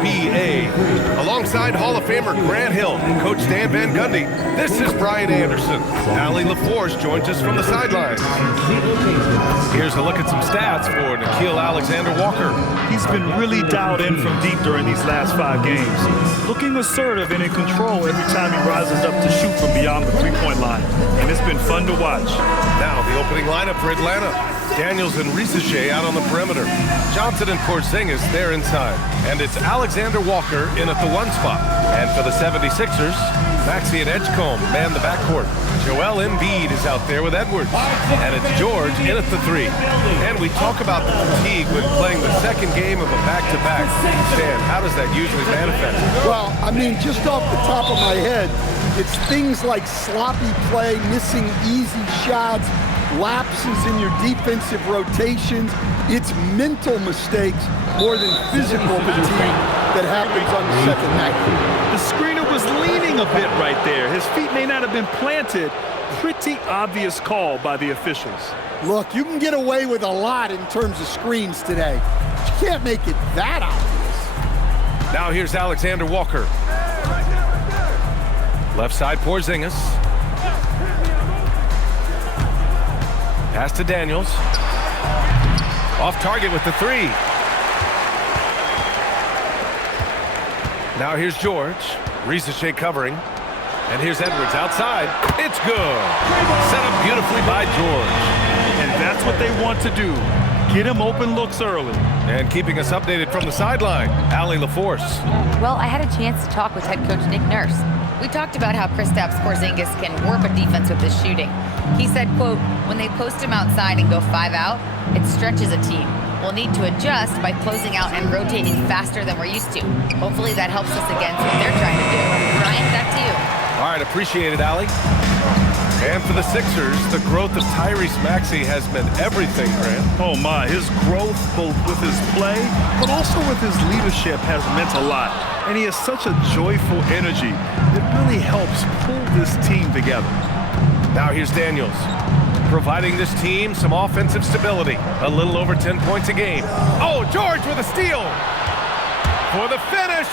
NBA. Alongside Hall of Famer Grant Hill and Coach Dan Van Gundy, this is Brian Anderson. Allie LaForce joins us from the sidelines. Here's a look at some stats for Nickeil Alexander-Walker. He's been really dialed in from deep during these last 5 games. Looking assertive and in control every time he rises up to shoot from beyond the three-point line. And it's been fun to watch. Now the opening lineup for Atlanta. Daniels and Risacher out on the perimeter. Johnson and Porzingis there inside. And it's Alexander-Walker in at the 1 spot. And for the 76ers, Maxey and Edgecombe man the backcourt. Joel Embiid is out there with Edwards. And it's George in at the 3. And we talk about the fatigue when playing the second game of a back-to-back. Stan, how does that usually manifest? Well, I mean, just off the top of my head, it's things like sloppy play, missing easy shots, lapses in your defensive rotations. It's mental mistakes more than physical fatigue that happens on the second night. The screener was leaning a bit right there. His feet may not have been planted. Pretty obvious call by the officials. Look, you can get away with a lot in terms of screens today. But you can't make it that obvious. Now here's Alexander-Walker. Left side Porzingis. Pass to Daniels. Off target with the 3. Now here's George. Risacher covering. And here's Edwards outside. It's good. Set up beautifully by George. And that's what they want to do. Get him open looks early. And keeping us updated from the sideline, Allie LaForce. Well, I had a chance to talk with head coach Nick Nurse. We talked about how Kristaps Porzingis can warp a defense with his shooting. He said, quote, when they post him outside and go 5 out, it stretches a team. We'll need to adjust by closing out and rotating faster than we're used to. Hopefully that helps us against what they're trying to do. Brian, back to you. All right, appreciate it, Allie. And for the Sixers, the growth of Tyrese Maxey has meant everything, Grant. Oh my, his growth both with his play, but also with his leadership has meant a lot. And he has such a joyful energy that really helps pull this team together. Now here's Daniels, providing this team some offensive stability. A little over 10 points a game. Oh, George with a steal for the finish.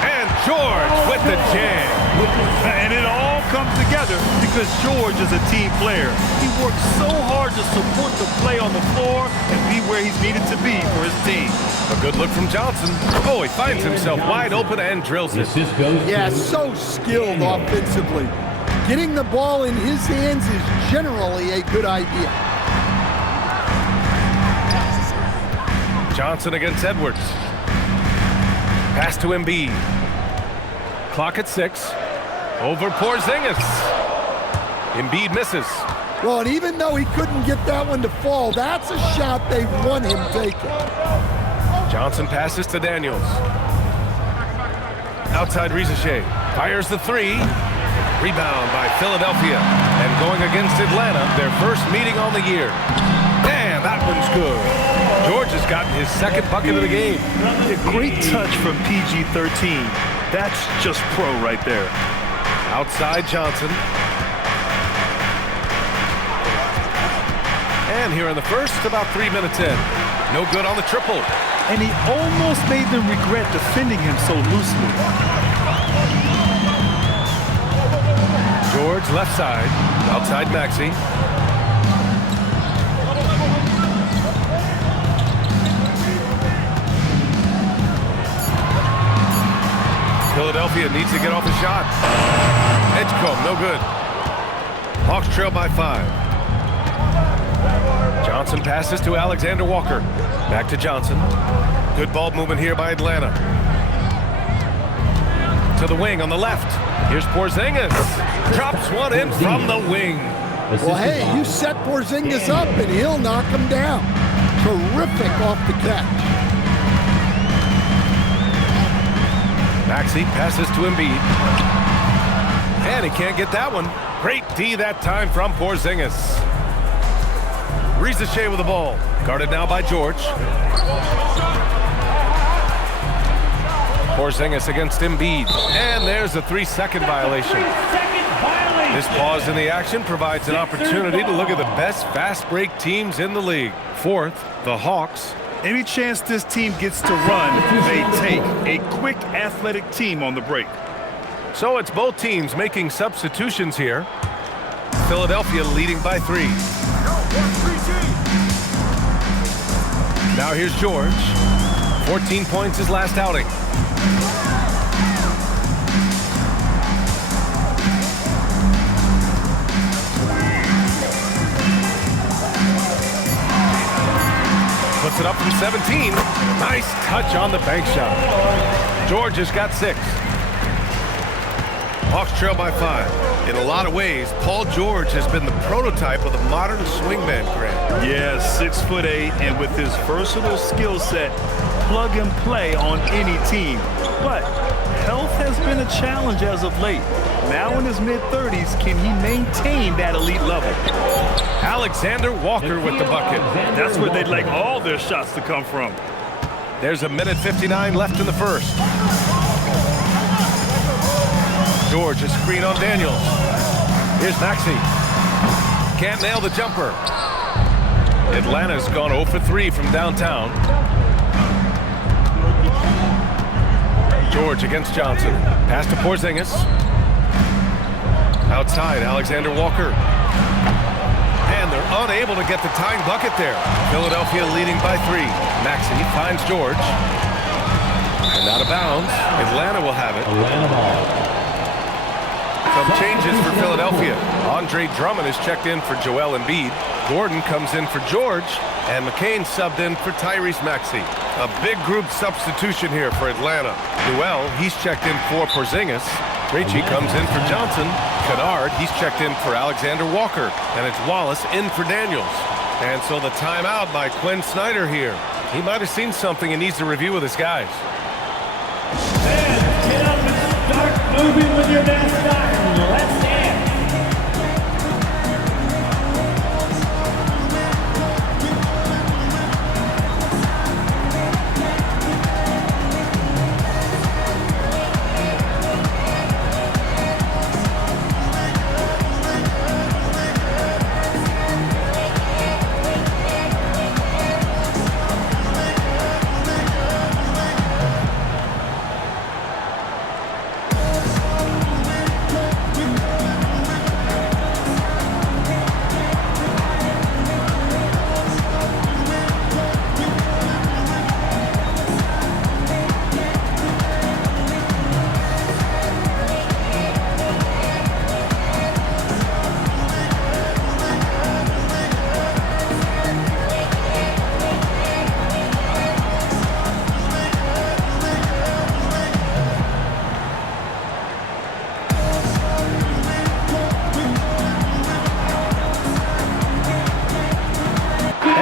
And George with the jam. And it all comes together because George is a team player. He works so hard to support the play on the floor and be where he's needed to be for his team. A good look from Johnson. Oh, he finds himself wide open and drills it. Yeah, so skilled offensively. Getting the ball in his hands is generally a good idea. Johnson against Edwards. Pass to Embiid. Clock at 6. Over Porzingis. Embiid misses. Well, and even though he couldn't get that one to fall, that's a shot they want him taking. Johnson passes to Daniels. Outside Risacher. Fires the 3. Rebound by Philadelphia. And going against Atlanta, their first meeting on the year. Man, that one's good. George has gotten his second bucket of the game. A great touch from PG-13. That's just pro right there. Outside Johnson. And here in the first, about 3 minutes in. No good on the triple. And he almost made them regret defending him so loosely. George left side. Outside Maxey. Philadelphia needs to get off the shot. Edgecombe, no good. Hawks trail by 5. Johnson passes to Alexander-Walker. Back to Johnson. Good ball movement here by Atlanta. To the wing on the left. Here's Porzingis. Drops one in from the wing. Well, hey, you set Porzingis up and he'll knock him down. Terrific off the catch. Maxey passes to Embiid. And he can't get that one. Great D that time from Porzingis. Risacher with the ball. Guarded now by George. Porzingis against Embiid. And there's a 3-second violation. This pause in the action provides an opportunity to look at the best fast break teams in the league. Fourth, the Hawks. Any chance this team gets to run, they take. A quick, athletic team on the break. So it's both teams making substitutions here. Philadelphia leading by 3. Now here's George. 14 points his last outing. Puts it up from 17. Nice touch on the bank shot. George has got 6. Hawks trail by 5. In a lot of ways, Paul George has been the prototype of the modern swingman, Grant. Yeah, 6'8", and with his versatile skill set, plug and play on any team. But health has been a challenge as of late. Now in his mid-30s, can he maintain that elite level? Alexander Walker with the bucket. That's where they'd like all their shots to come from. There's a minute 59 left in the first. George, a screen on Daniels. Here's Maxey. Can't nail the jumper. Atlanta's gone 0 for 3 from downtown. George against Johnson. Pass to Porzingis. Outside, Alexander Walker. And they're unable to get the tying bucket there. Philadelphia leading by 3. Maxey finds George. And out of bounds. Atlanta will have it. Atlanta ball. Some changes for Philadelphia. Andre Drummond is checked in for Joel Embiid. Gordon comes in for George. And McCain subbed in for Tyrese Maxey. A big group substitution here for Atlanta. Newell, he's checked in for Porzingis. Krejci comes in for Johnson. Kennard, he's checked in for Alexander Walker. And it's Wallace in for Daniels. And so the timeout by Quinn Snyder here. He might have seen something and needs to review with his guys. And get up and start moving with your mascot. Let's dance.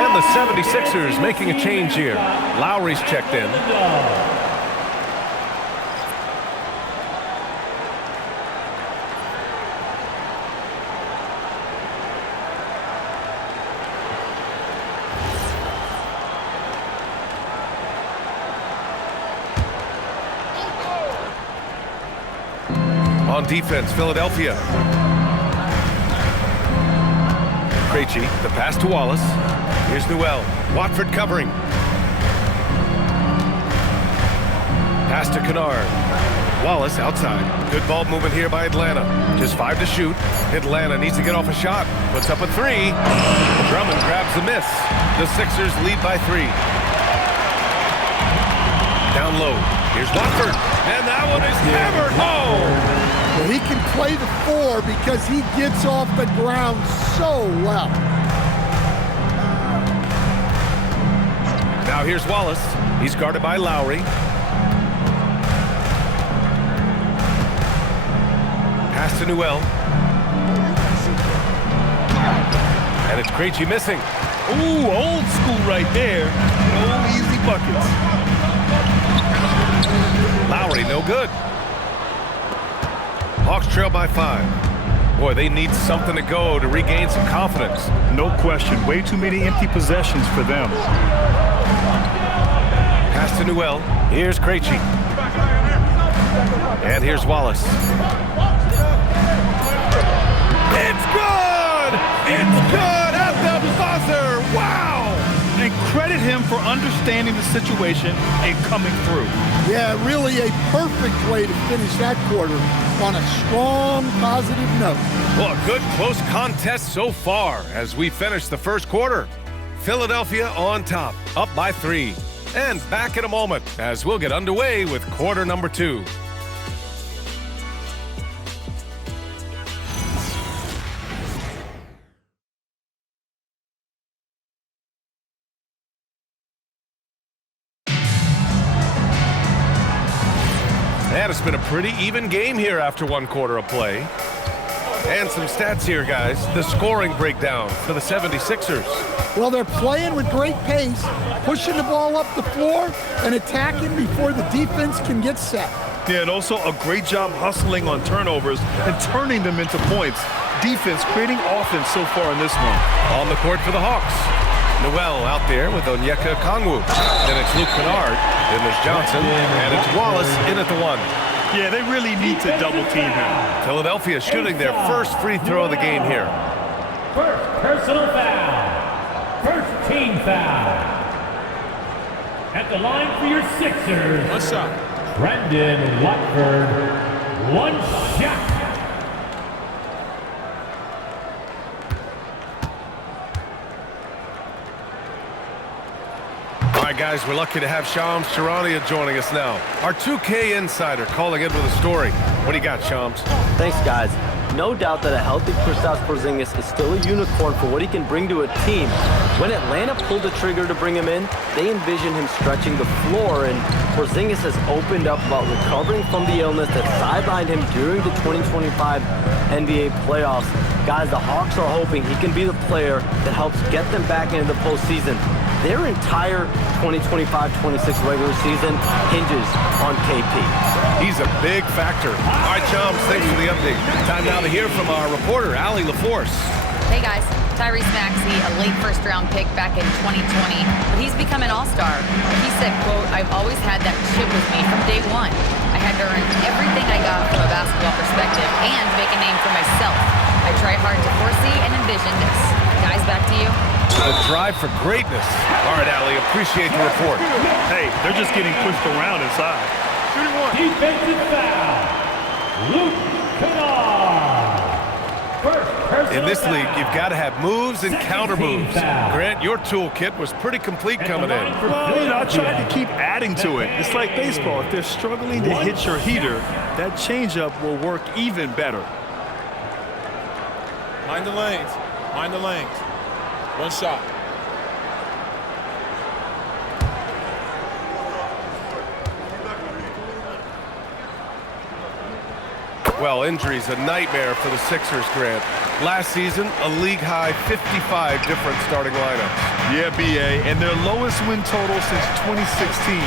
The 76ers making a change here. Lowry's checked in. On defense, Philadelphia. Krejci, the pass to Wallace. Here's Newell. Watford covering. Pass to Kennard. Wallace outside. Good ball movement here by Atlanta. Just 5 to shoot. Atlanta needs to get off a shot. Puts up a 3. Drummond grabs the miss. The Sixers lead by 3. Down low. Here's Watford. And that one is hammered home. Well, he can play the 4 because he gets off the ground so well. Now here's Wallace. He's guarded by Lowry. Pass to Newell. And it's Krejci missing. Ooh, old school right there. No easy buckets. Lowry, no good. Hawks trail by 5. Boy, they need something to go to regain some confidence. No question. Way too many empty possessions for them. Pass to Newell. Here's Krejci. And here's Wallace. It's good! It's good at the buzzer! Wow! And credit him for understanding the situation and coming through. Yeah, really a perfect way to finish that quarter on a strong, positive note. Well, a good close contest so far as we finish the first quarter. Philadelphia on top, up by 3. And back in a moment as we'll get underway with quarter number 2. And it's been a pretty even game here after one quarter of play. And some stats here, guys. The scoring breakdown for the 76ers. Well, they're playing with great pace, pushing the ball up the floor and attacking before the defense can get set. Yeah, and also a great job hustling on turnovers and turning them into points. Defense creating offense so far in this one. On the court for the Hawks. Noel out there with Onyeka Okongwu. Then it's Luke Kennard. Then there's Johnson. And it's Wallace in at the 1. Yeah, they really need to double team him. Philadelphia shooting their first free throw of the game here. First personal foul. First team foul. At the line for your Sixers. One shot. Brendan Watford. One shot. All right, guys, we're lucky to have Shams Charania joining us now. Our 2K insider calling in with a story. What do you got, Shams? Thanks, guys. No doubt that a healthy Kristaps Porzingis is still a unicorn for what he can bring to a team. When Atlanta pulled the trigger to bring him in, they envisioned him stretching the floor, and Porzingis has opened up about recovering from the illness that sidelined him during the 2025 NBA playoffs. Guys, the Hawks are hoping he can be the player that helps get them back into the postseason. Their entire 2025-26 regular season hinges on KP. He's a big factor. All right, Shams, thanks for the update. Time now to hear from our reporter, Allie LaForce. Hey guys, Tyrese Maxey, a late first-round pick back in 2020, but he's become an all-star. He said, quote, "I've always had that chip with me from day one. I had to earn everything I got from a basketball perspective and make a name for myself. I tried hard to foresee and envision this." Guys, back to you. The drive for greatness. All right, Allie, appreciate the report. Hey, they're just getting pushed around inside. Defensive foul. Luke Kennard. First personal In this foul. league, you've got to have moves and counter moves. Foul. Grant, your toolkit was pretty complete coming in. Well, I tried to keep adding to it. It's like baseball. If they're struggling to hit your heater, that changeup will work even better. Mind the lanes. Mind the lanes. One shot. Well, injuries a nightmare for the Sixers, Grant. Last season, a league-high 55 different starting lineups. Yeah, BA, and their lowest win total since 2016.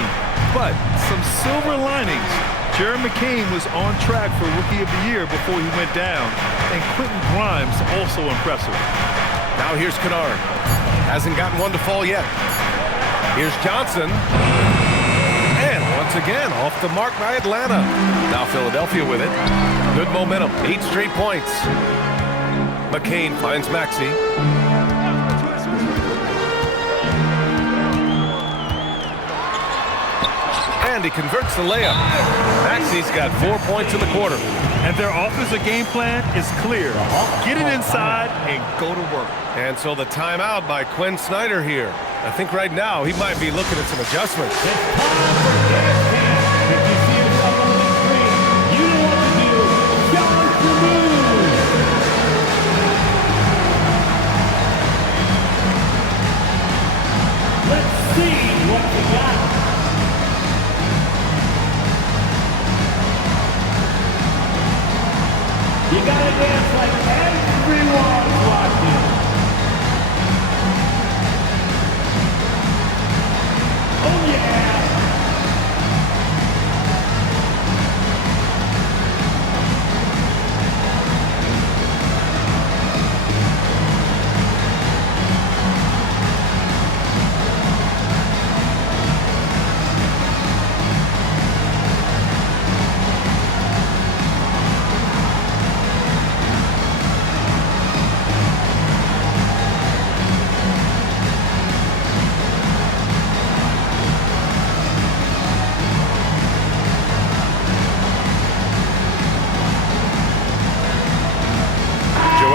But some silver linings. Jared McCain was on track for Rookie of the Year before he went down, and Quentin Grimes also impressive. Now here's Kennard. Hasn't gotten one to fall yet. Here's Johnson. And once again, off the mark by Atlanta. Now Philadelphia with it. Good momentum, 8 straight points. McCain finds Maxey. And he converts the layup. Maxey's got 4 points in the quarter. And their offensive game plan is clear. Get it inside and go to work. And so the timeout by Quinn Snyder here. I think right now he might be looking at some adjustments. It's time for dance dance. If you see yourself on the screen, you know what to do. Challenge your move. Let's see what you got. You gotta dance like everyone's watching. Oh yeah!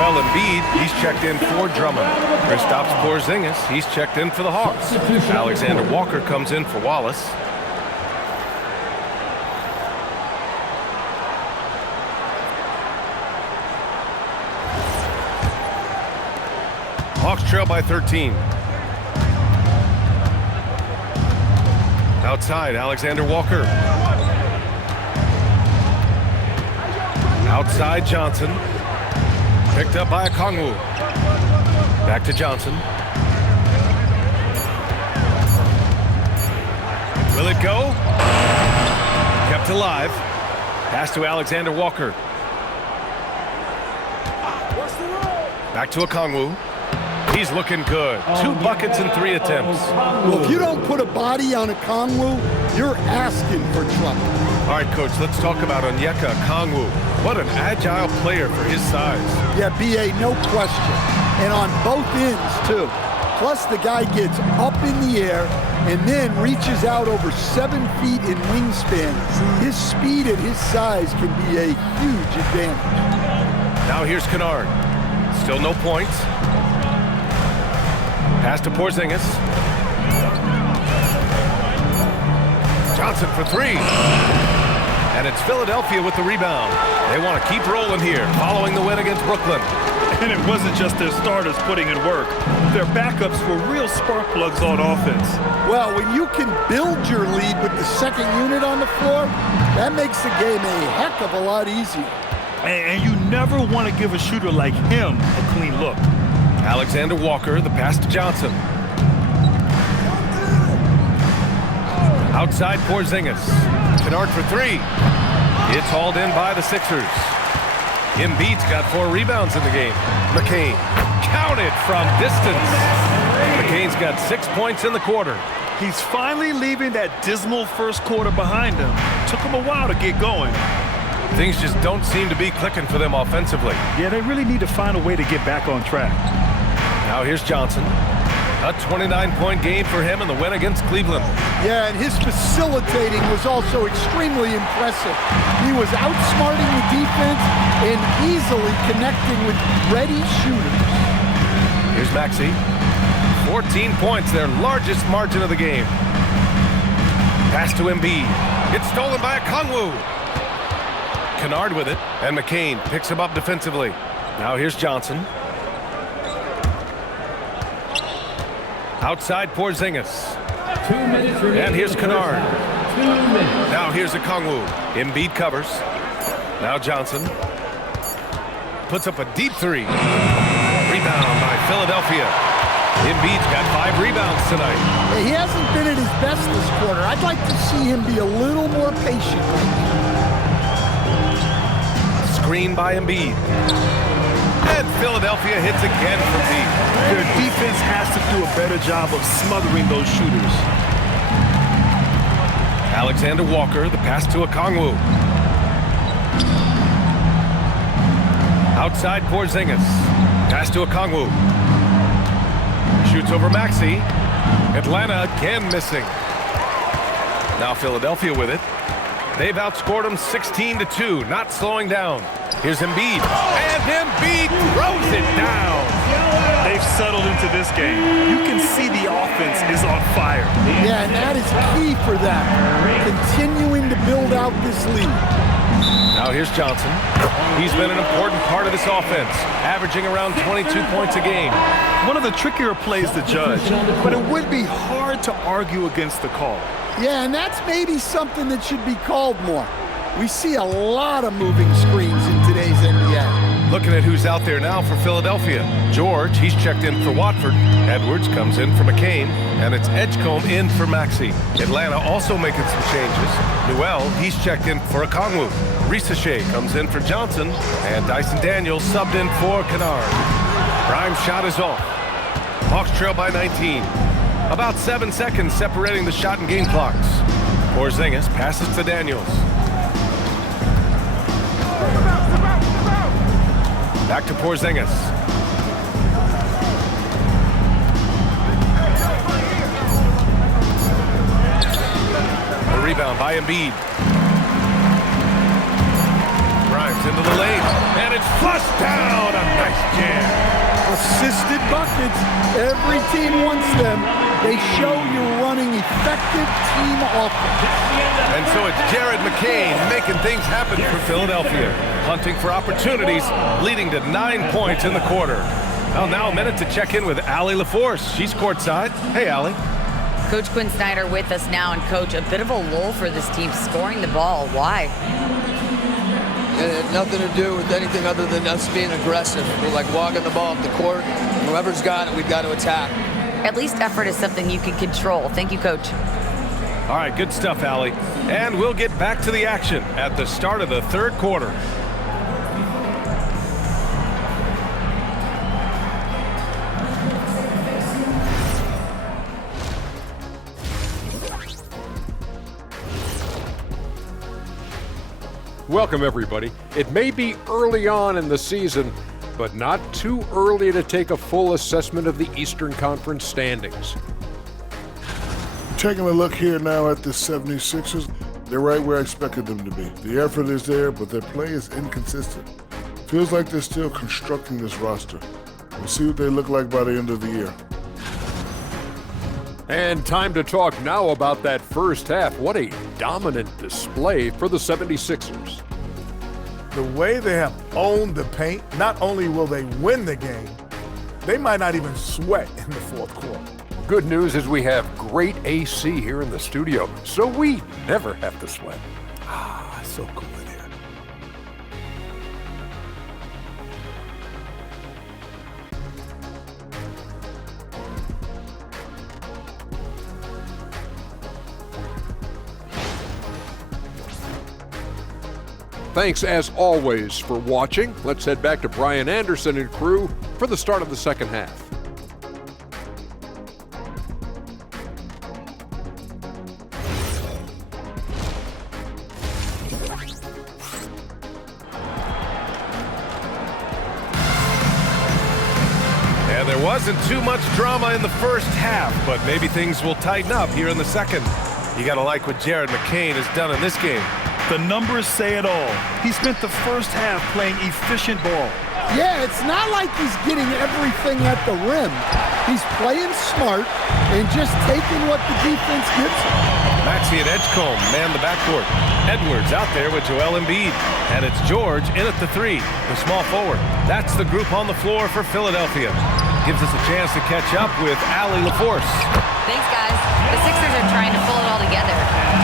Joel Embiid, he's checked in for Drummond. Kristaps Porzingis, he's checked in for the Hawks. Alexander Walker comes in for Wallace. Hawks trail by 13. Outside, Alexander Walker. Outside, Johnson. Picked up by Okongwu. Back to Johnson. Will it go? Kept alive. Pass to Alexander Walker. Back to Okongwu. He's looking good. 2 buckets in 3 attempts. Well, if you don't put a body on Okongwu, you're asking for trouble. All right, Coach, let's talk about Onyeka Okongwu. What an agile player for his size. Yeah, B.A., no question. And on both ends, too. Plus, the guy gets up in the air and then reaches out over 7 feet in wingspan. His speed at his size can be a huge advantage. Now here's Kennard. Still no points. Pass to Porzingis. Johnson for 3. And it's Philadelphia with the rebound. They want to keep rolling here, following the win against Brooklyn. And it wasn't just their starters putting in work. Their backups were real spark plugs on offense. Well, when you can build your lead with the second unit on the floor, that makes the game a heck of a lot easier. And you never want to give a shooter like him a clean look. Alexander Walker, the pass to Johnson. Outside Porzingis. Kennard for 3. It's hauled in by the Sixers. Embiid's got 4 rebounds in the game. McCain counted from distance. McCain's got 6 points in the quarter. He's finally leaving that dismal first quarter behind him. Took him a while to get going. Things just don't seem to be clicking for them offensively. Yeah, they really need to find a way to get back on track. Now here's Johnson. A 29-point game for him in the win against Cleveland. Yeah, and his facilitating was also extremely impressive. He was outsmarting the defense and easily connecting with ready shooters. Here's Maxey. 14 points, their largest margin of the game. Pass to Embiid. It's stolen by Okongwu. Kennard with it, and McCain picks him up defensively. Now here's Johnson. Outside Porzingis. 2 minutes remaining. And here's Kennard. 2 minutes. Now here's Okongwu. Embiid covers. Now Johnson. Puts up a deep 3. Rebound by Philadelphia. Embiid's got 5 rebounds tonight. Yeah, he hasn't been at his best this quarter. I'd like to see him be a little more patient. Screen by Embiid. And Philadelphia hits again from deep. Their defense has to do a better job of smothering those shooters. Alexander Walker, the pass to Okongwu. Outside Porzingis. Pass to Okongwu. Shoots over Maxey. Atlanta again missing. Now Philadelphia with it. They've outscored them 16-2, not slowing down. Here's Embiid. And Embiid throws it down. They've settled into this game. You can see the offense is on fire. Yeah, and that is key for them. Continuing to build out this lead. Now here's Johnson. He's been an important part of this offense, averaging around 22 points a game. One of the trickier plays to judge, but it would be hard to argue against the call. Yeah, and that's maybe something that should be called more. We see a lot of moving screens in today's NBA. Looking at who's out there now for Philadelphia. George, he's checked in for Watford. Edwards comes in for McCain. And it's Edgecombe in for Maxey. Atlanta also making some changes. Newell, he's checked in for Okongwu. Risache comes in for Johnson. And Dyson Daniels subbed in for Kennard. Grimes' shot is off. Hawks trail by 19. About 7 seconds separating the shot and game clocks. Porzingis passes to Daniels. Back to Porzingis. The rebound by Embiid. Grimes into the lane, and it's flush down. A nice jam. Assisted buckets. Every team wants them. They show you're running effective team offense. And so it's Jared McCain making things happen for Philadelphia. Hunting for opportunities, leading to 9 points in the quarter. Well, now a minute to check in with Allie LaForce. She's courtside. Hey, Allie. Coach Quinn Snyder with us now, and Coach, a bit of a lull for this team scoring the ball. Why? It had nothing to do with anything other than us being aggressive. We're like walking the ball up the court. Whoever's got it, we've got to attack. At least effort is something you can control. Thank you, Coach. All right, good stuff, Allie. And we'll get back to the action at the start of the third quarter. Welcome, everybody. It may be early on in the season, but not too early to take a full assessment of the Eastern Conference standings. Taking a look here now at the 76ers, they're right where I expected them to be. The effort is there, but their play is inconsistent. Feels like they're still constructing this roster. We'll see what they look like by the end of the year. And time to talk now about that first half. What a dominant display for the 76ers. The way they have owned the paint, not only will they win the game, they might not even sweat in the fourth quarter. Good news is we have great AC here in the studio, so we never have to sweat. Ah, so cool in here. Thanks, as always, for watching. Let's head back to Brian Anderson and crew for the start of the second half. And there wasn't too much drama in the first half, but maybe things will tighten up here in the second. You got to like what Jared McCain has done in this game. The numbers say it all. He spent the first half playing efficient ball. Yeah, it's not like he's getting everything at the rim. He's playing smart and just taking what the defense gives him. Maxey and Edgecombe man the backcourt. Edwards out there with Joel Embiid. And it's George in at the three, the small forward. That's the group on the floor for Philadelphia. Gives us a chance to catch up with Allie LaForce. Thanks, guys. The Sixers are trying to pull it all together.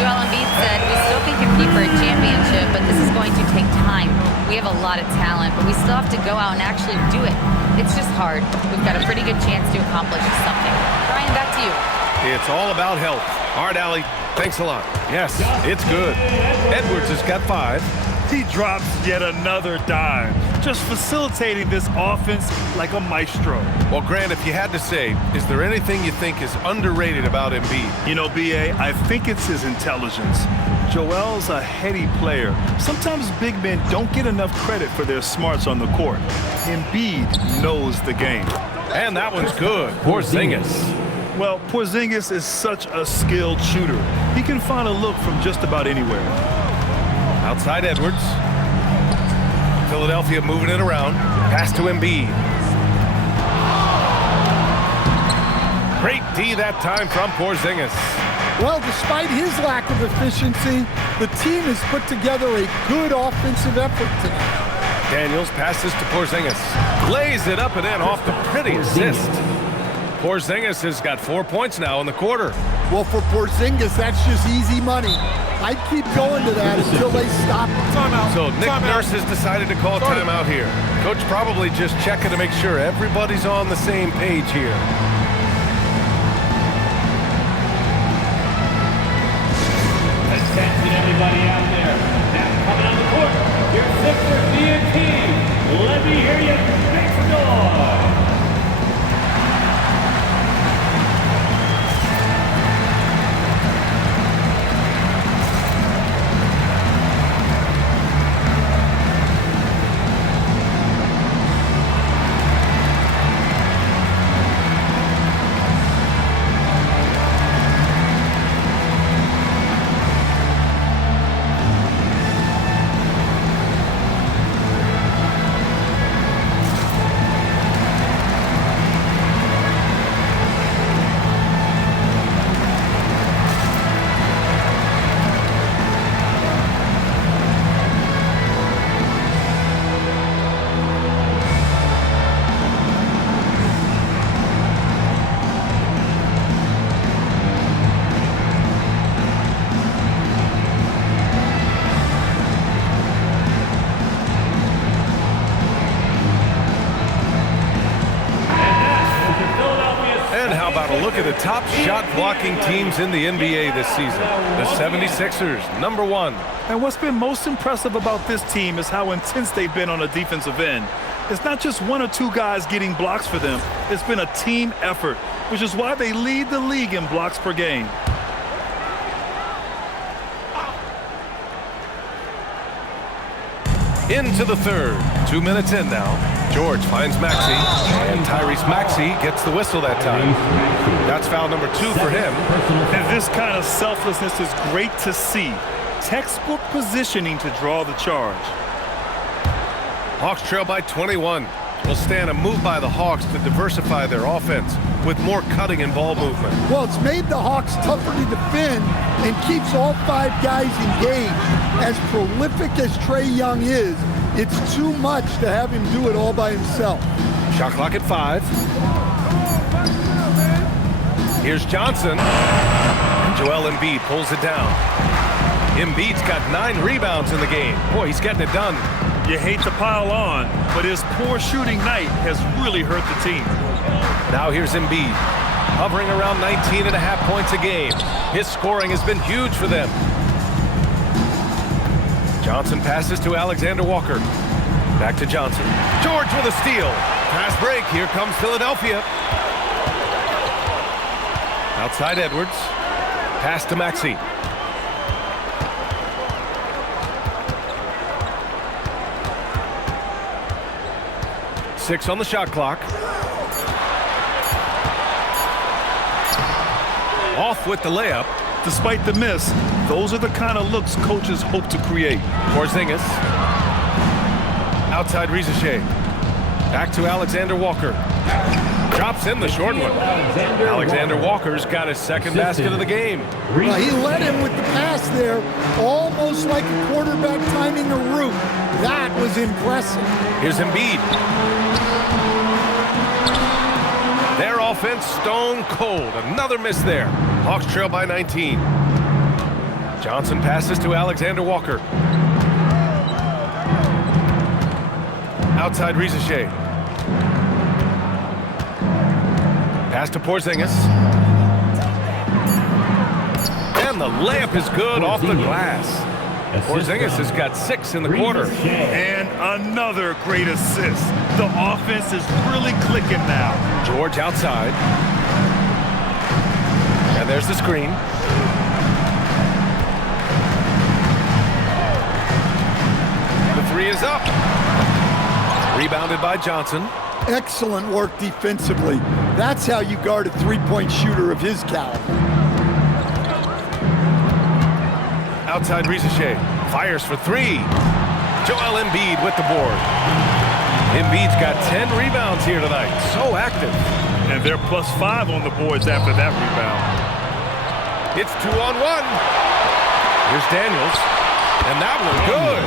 Joel Embiid said, "We still can compete for a championship, but this is going to take time. We have a lot of talent, but we still have to go out and actually do it. It's just hard. We've got a pretty good chance to accomplish something." Brian, back to you. It's all about health. All right, Allie, thanks a lot. Yes, it's good. Edwards has got 5. He drops yet another dime, just facilitating this offense like a maestro. Well, Grant, if you had to say, is there anything you think is underrated about Embiid? You know, B.A., I think it's his intelligence. Joel's a heady player. Sometimes big men don't get enough credit for their smarts on the court. Embiid knows the game. And that one's good. Porzingis. Well, Porzingis is such a skilled shooter. He can find a look from just about anywhere. Outside Edwards. Philadelphia moving it around. Pass to Embiid. Great D that time from Porzingis. Well, despite his lack of efficiency, the team has put together a good offensive effort tonight. Daniels passes to Porzingis. Lays it up and in off the pretty assist. Porzingis has got 4 points now in the quarter. Well, for Porzingis, that's just easy money. I'd keep going to that until they stop. So Nick Nurse has decided to call a timeout here. Coach probably just checking to make sure everybody's on the same page here. Attention, everybody out there. Now coming on the court, your Sixers D&T. Let me hear you make some noise. look at the top shot blocking teams in the NBA this season. The 76ers, number 1. And what's been most impressive about this team is how intense they've been on the defensive end. It's not just 1 or 2 guys getting blocks for them. It's been a team effort, which is why they lead the league in blocks per game. Into the third. 2 minutes in now. George finds Maxey, and Tyrese Maxey gets the whistle that time. That's foul number 2 for him. And this kind of selflessness is great to see. Textbook positioning to draw the charge. Hawks trail by 21. Will stand a move by the Hawks to diversify their offense with more cutting and ball movement. Well, it's made the Hawks tougher to defend and keeps all 5 guys engaged. As prolific as Trae Young is, it's too much to have him do it all by himself. Shot clock at 5. Here's Johnson. And Joel Embiid pulls it down. Embiid's got 9 rebounds in the game. Boy, he's getting it done. You hate to pile on, but his poor shooting night has really hurt the team. Now here's Embiid, hovering around 19.5 points a game. His scoring has been huge for them. Johnson passes to Alexander Walker. Back to Johnson. George with a steal. Fast break. Here comes Philadelphia. Outside Edwards. Pass to Maxey. Six on the shot clock. Off with the layup. Despite the miss, those are the kind of looks coaches hope to create. Porzingis. Outside Risacher. Back to Alexander Walker. Drops in the short one. Alexander Walker's got his second basket of the game. Well, he led him with the pass there, almost like a quarterback timing a route. That was impressive. Here's Embiid. Their offense stone cold. Another miss there. Hawks trail by 19. Johnson passes to Alexander Walker. Outside Risacher. Pass to Porzingis. And the layup is good off the glass. Porzingis has got 6 in the quarter. And another great assist. The offense is really clicking now. George outside. And there's the screen. The 3 is up. Rebounded by Johnson. Excellent work defensively. That's how you guard a three-point shooter of his caliber. Outside Risacher. Fires for 3. Joel Embiid with the board. Embiid's got 10 rebounds here tonight. So active. And they're +5 on the boards after that rebound. It's 2-on-1. Here's Daniels. And that one good.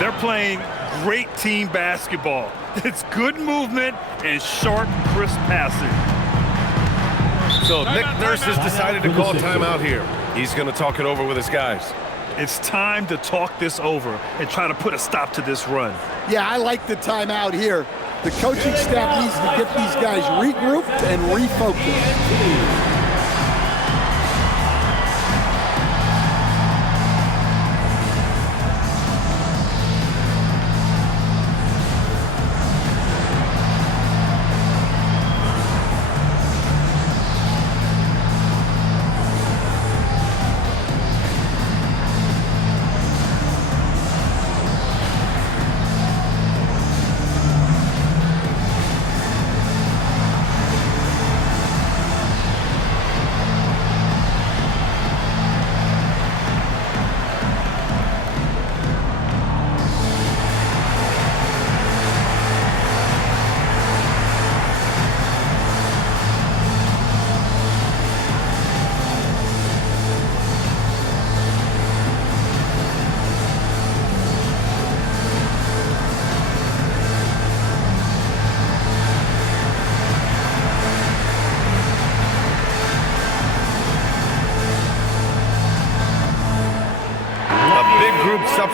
They're playing great team basketball. It's good movement and sharp, crisp passing. So Nick Nurse has decided to call timeout here. He's going to talk it over with his guys. It's time to talk this over and try to put a stop to this run. Yeah, I like the timeout here. The coaching staff needs to get these guys regrouped and refocused.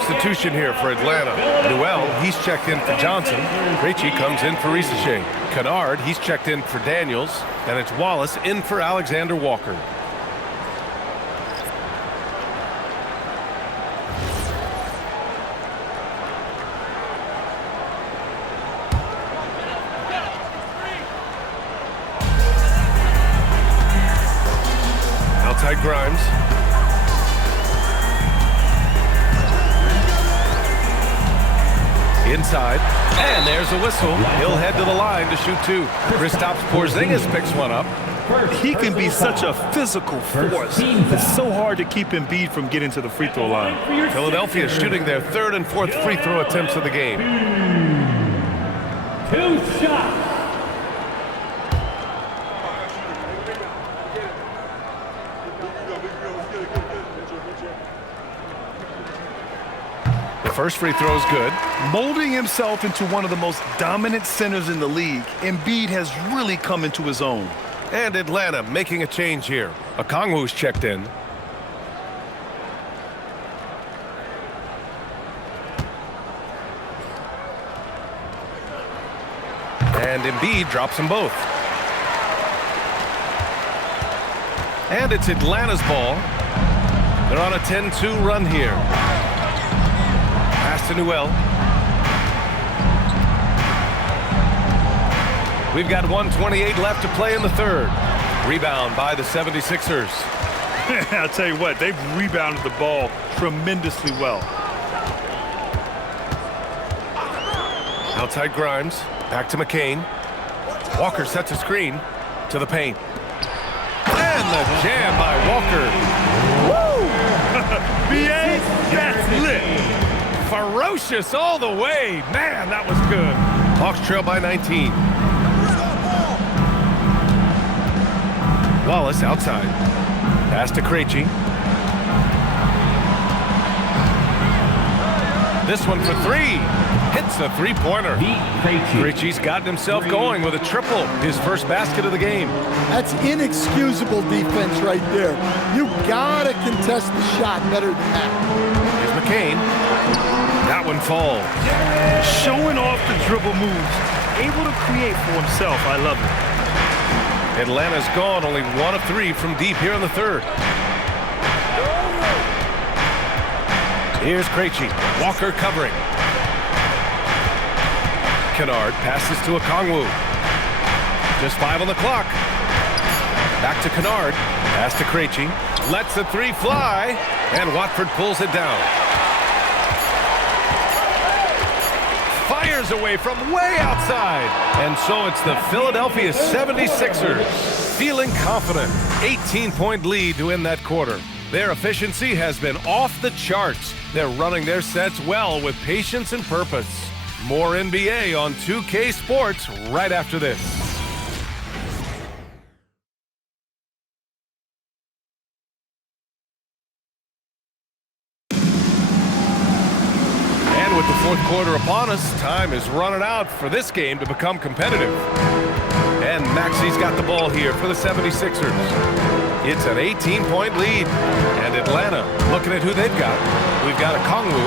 substitution here for Atlanta. Newell, he's checked in for Johnson. Krejci comes in for Risacher. Kennard, he's checked in for Daniels. And it's Wallace in for Alexander Walker. Outside Grimes. Inside, and there's a whistle. He'll head to the line to shoot two. Kristaps Porzingis picks one up. He can be such a physical force. It's so hard to keep Embiid from getting to the free throw line. Philadelphia shooting their third and fourth free throw attempts of the game. Two shots. The first free throw is good. Molding himself into one of the most dominant centers in the league, Embiid has really come into his own. And Atlanta making a change here. Okongwu's checked in. And Embiid drops them both. And it's Atlanta's ball. They're on a 10-2 run here. Pass to Newell. We've got 1:28 left to play in the third. Rebound by the 76ers. I'll tell you what, they've rebounded the ball tremendously well. Outside Grimes. Back to McCain. Walker sets a screen to the paint. And the jam by Walker. Woo! B.A., that's lit. Ferocious all the way. Man, that was good. Hawks trail by 19. Wallace outside. Pass to Krejci. This one for three. Hits the three-pointer. Krejci's gotten himself going with a triple. His first basket of the game. That's inexcusable defense right there. You gotta contest the shot better than that. Here's McCain. That one falls. Showing off the dribble moves. Able to create for himself. I love it. Atlanta's gone only 1 of 3 from deep here in the third. Here's Krejci. Walker covering. Kennard passes to Okongwu. Just 5 on the clock. Back to Kennard. Pass to Krejci. Lets the three fly. And Watford pulls it down. Fires away from way outside. And so it's the Philadelphia 76ers feeling confident. 18-point lead to end that quarter. Their efficiency has been off the charts. They're running their sets well with patience and purpose. More NBA on 2K Sports right after this. And with the fourth quarter upon us, time is running out for this game to become competitive. And Maxi's got the ball here for the 76ers. It's an 18-point lead. And Atlanta looking at who they've got. We've got Okongwu.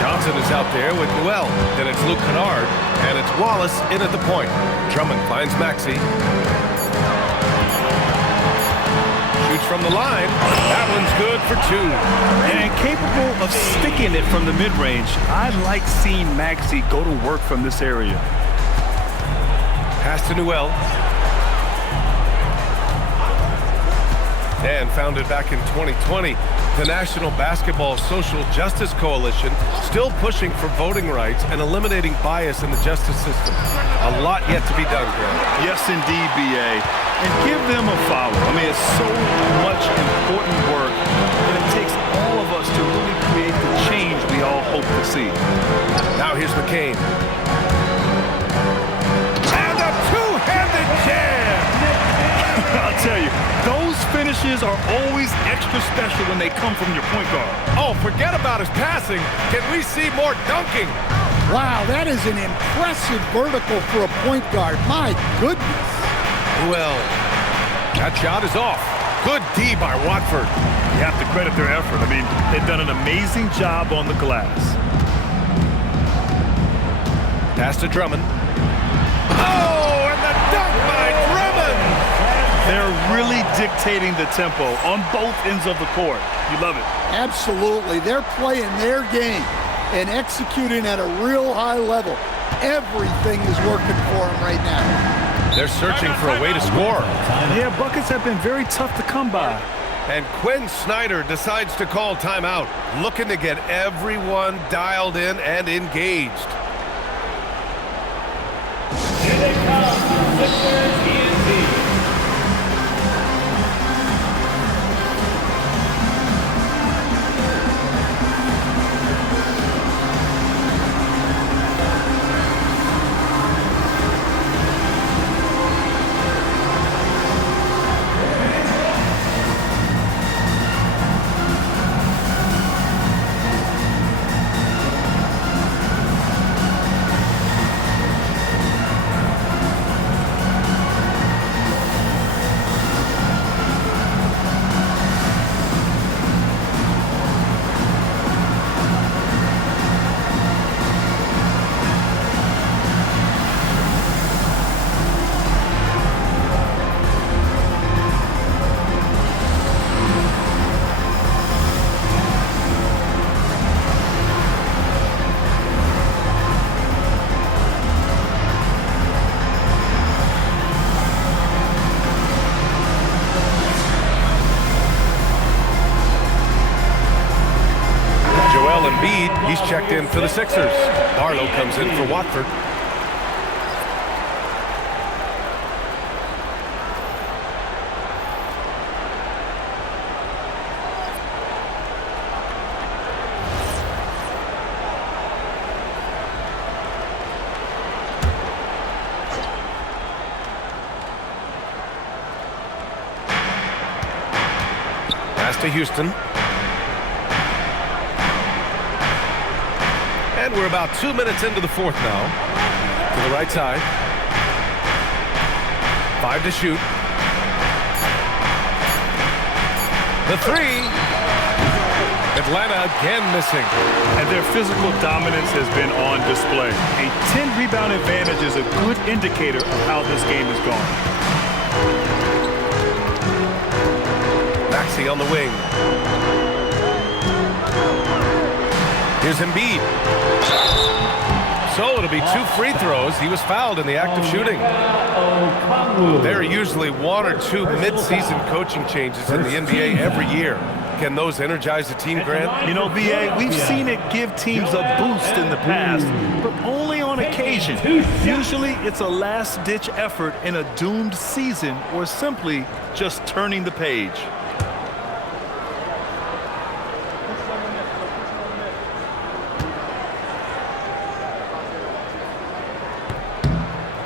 Johnson is out there with Newell. Then it's Luke Kennard. And it's Wallace in at the point. Drummond finds Maxey. Shoots from the line. That one's good for 2. And capable of sticking it from the mid-range. I like seeing Maxey go to work from this area. Pass to Newell. And founded back in 2020, the National Basketball Social Justice Coalition still pushing for voting rights and eliminating bias in the justice system. A lot yet to be done, Graham. Yes, indeed, B.A. And give them a follow. I mean, it's so much important work, and it takes all of us to really create the change we all hope to see. Now here's McCain. And a two-handed jam! I'll tell you, those finishes are always extra special when they come from your point guard. Oh, forget about his passing. Can we see more dunking? Wow, that is an impressive vertical for a point guard. My goodness. Well, that shot is off. Good D by Watford. You have to credit their effort. I mean, they've done an amazing job on the glass. Pass to Drummond. Oh, and the dunk by Drummond! They're really dictating the tempo on both ends of the court. You love it. Absolutely. They're playing their game and executing at a real high level. Everything is working for them right now. They're searching for a way to score. Yeah, buckets have been very tough to come by. And Quinn Snyder decides to call timeout, looking to get everyone dialed in and engaged. Here they come, Sixers ENT. Embiid, he's checked in for the Sixers. Barlow comes in for Watford. Pass to Houston. And we're about 2 minutes into the fourth now. To the right side. 5 to shoot. The three. Atlanta again missing. And their physical dominance has been on display. A 10-rebound advantage is a good indicator of how this game is going. Maxey on the wing. Here's Embiid. So it'll be 2 free throws. He was fouled in the act of shooting. There are usually 1 or 2 mid-season coaching changes in the NBA every year. Can those energize a team, Grant? You know, B.A., we've seen it give teams a boost in the past, but only on occasion. Usually it's a last-ditch effort in a doomed season or simply just turning the page.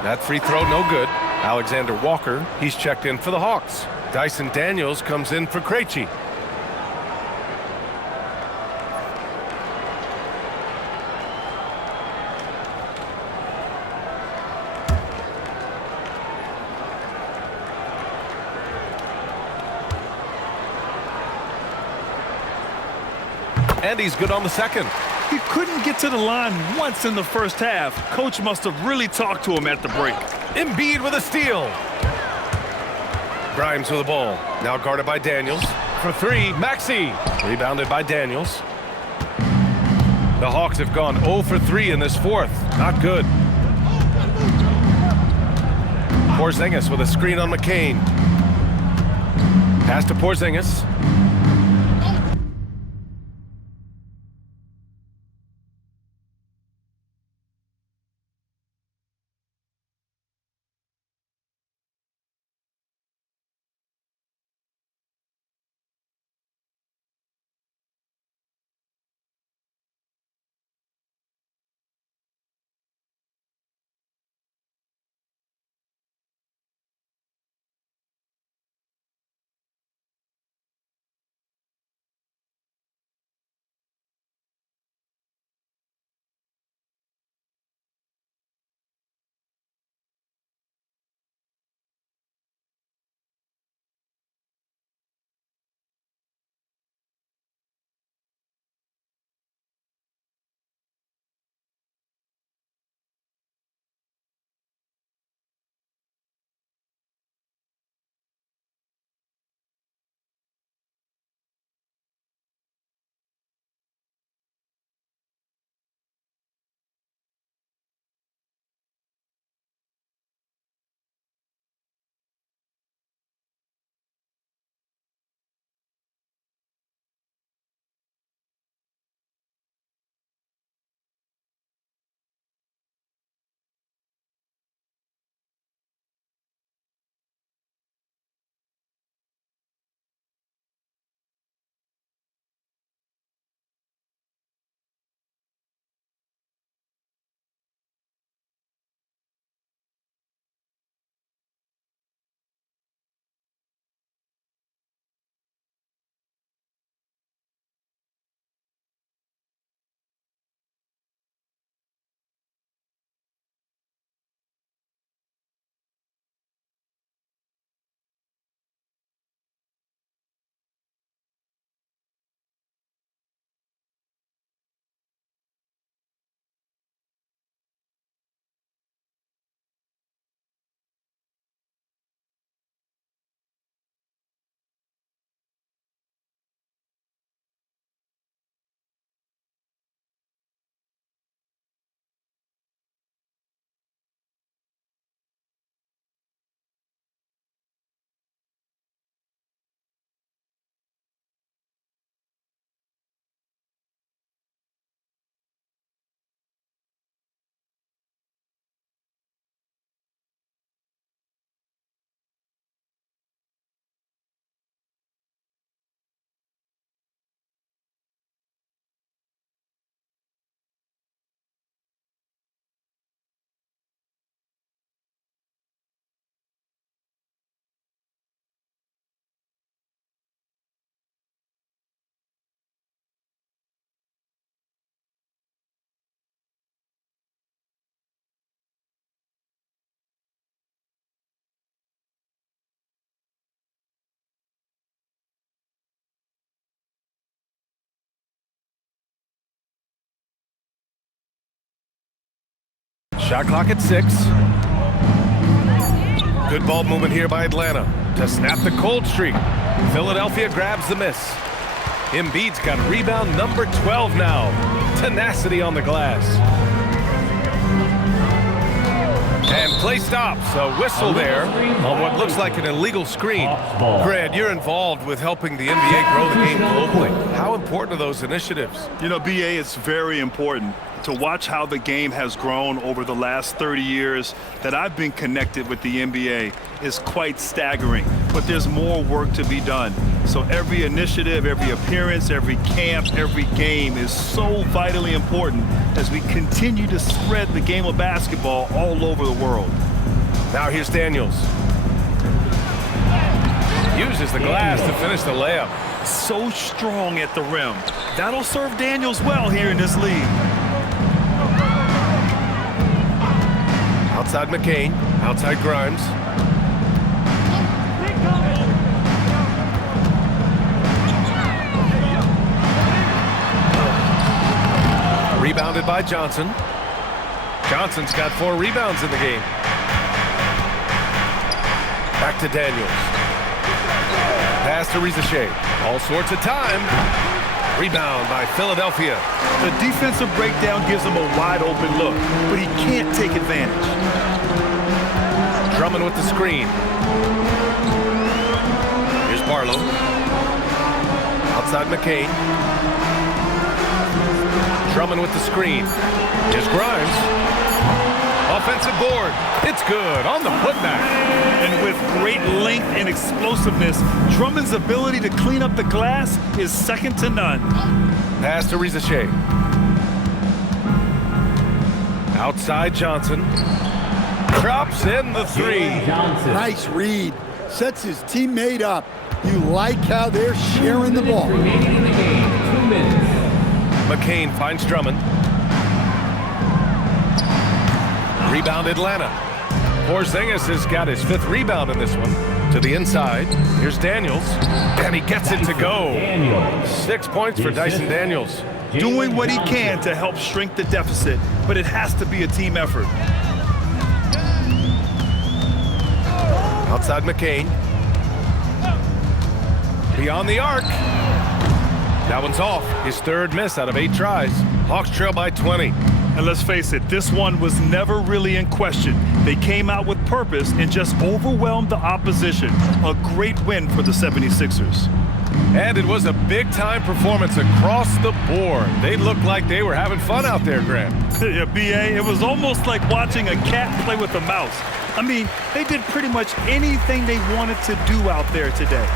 That free throw, no good. Alexander Walker, he's checked in for the Hawks. Dyson Daniels comes in for Krejci. And he's good on the second. He couldn't get to the line once in the first half. Coach must have really talked to him at the break. Embiid with a steal. Grimes with the ball. Now guarded by Daniels. For 3, Maxey. Rebounded by Daniels. The Hawks have gone 0 for 3 in this fourth. Not good. Porzingis with a screen on McCain. Pass to Porzingis. Shot clock at 6. Good ball movement here by Atlanta to snap the cold streak. Philadelphia grabs the miss. Embiid's got rebound number 12 now. Tenacity on the glass. And play stops. A whistle there on what looks like an illegal screen. Grant, you're involved with helping the NBA grow the game globally. How important are those initiatives? You know, BA, it's very important to watch how the game has grown over the last 30 years that I've been connected with the NBA is quite staggering. But there's more work to be done. So every initiative, every appearance, every camp, every game is so vitally important as we continue to spread the game of basketball all over the world. Now here's Daniels. Uses the glass to finish the layup. So strong at the rim. That'll serve Daniels well here in this league. Outside McCain, outside Grimes. Rebounded by Johnson. Johnson's got 4 rebounds in the game. Back to Daniels. Pass to Rizachet. All sorts of time. Rebound by Philadelphia. The defensive breakdown gives him a wide open look, but he can't take advantage. Drummond with the screen. Here's Barlow. Outside McCain. Drummond with the screen. Here's Grimes. Offensive board. It's good on the putback. And with great length and explosiveness, Drummond's ability to clean up the glass is second to none. Pass to Rizachet. Outside Johnson. Drops in the 3. Nice read. Sets his teammate up. You like how they're sharing the ball. Remaining in the game, 2 minutes. McCain finds Drummond. Rebound Atlanta. Porzingis has got his 5th rebound in this one. To the inside. Here's Daniels. And he gets it to go. 6 points for Dyson Daniels. Doing what he can to help shrink the deficit, but it has to be a team effort. Outside McCain. Beyond the arc. That one's off. His 3rd miss out of 8 tries. Hawks trail by 20. And let's face it, this one was never really in question. They came out with purpose and just overwhelmed the opposition. A great win for the 76ers. And it was a big-time performance across the board. They looked like they were having fun out there, Grant. Yeah, BA, it was almost like watching a cat play with a mouse. I mean, they did pretty much anything they wanted to do out there today.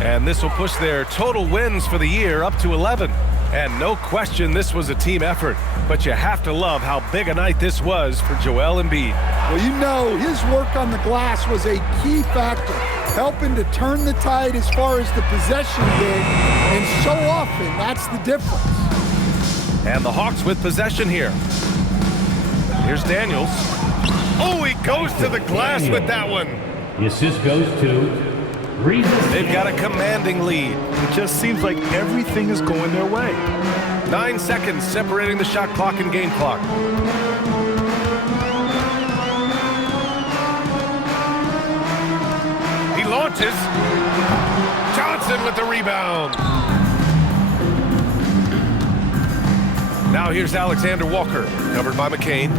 And this will push their total wins for the year up to 11. And no question this was a team effort. But you have to love how big a night this was for Joel Embiid. Well, you know, his work on the glass was a key factor, helping to turn the tide as far as the possession did. And so often, that's the difference. And the Hawks with possession here. Here's Daniels. Oh, he goes to the glass with that one. The assist goes to Rizachet. They've got a commanding lead. It just seems like everything is going their way. 9 seconds separating the shot clock and game clock. He launches. Johnson with the rebound. Now here's Alexander Walker, covered by McCain.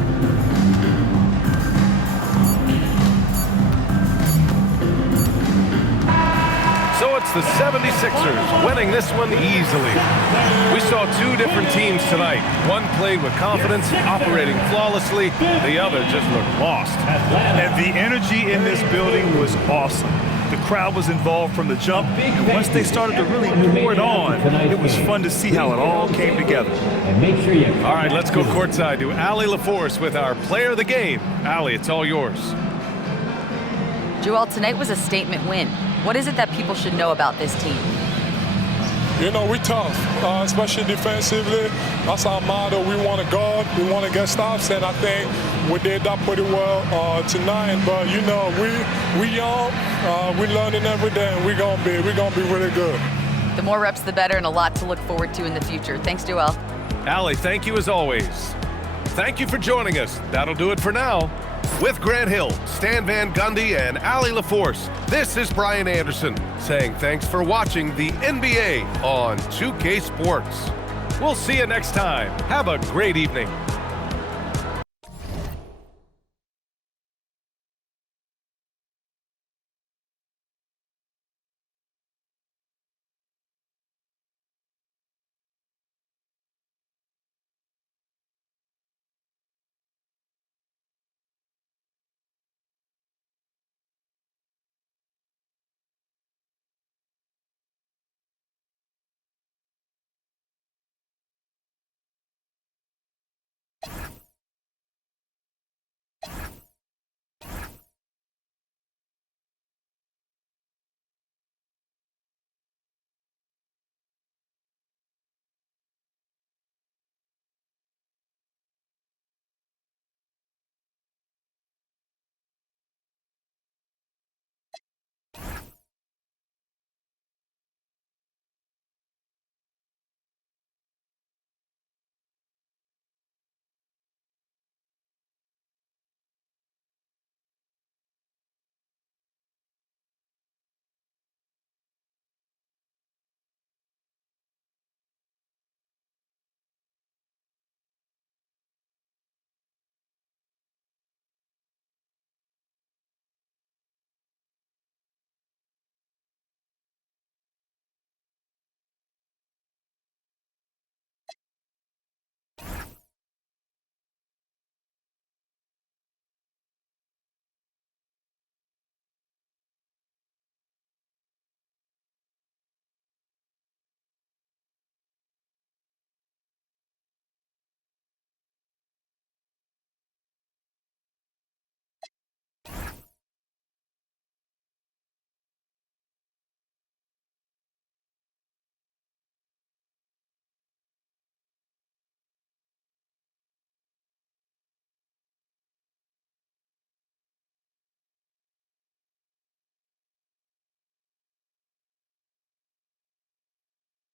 So it's the 76ers winning this one easily. We saw 2 different teams tonight. One played with confidence, operating flawlessly. The other just looked lost. And the energy in this building was awesome. The crowd was involved from the jump, and once they started to really pour it on, it was fun to see how it all came together. All right, let's go courtside to Allie LaForce with our player of the game. Allie, it's all yours. Joel, tonight was a statement win. What is it that people should know about this team? You know, we're tough, especially defensively. That's our motto. We want to guard, we want to get stops, and I think we did that pretty well tonight. But you know, we young, we're learning every day, and we're gonna be really good. The more reps, the better, and a lot to look forward to in the future. Thanks, Joel. Allie, thank you as always. Thank you for joining us. That'll do it for now. With Grant Hill, Stan Van Gundy, and Allie LaForce, this is Brian Anderson saying thanks for watching the NBA on 2K Sports. We'll see you next time. Have a great evening.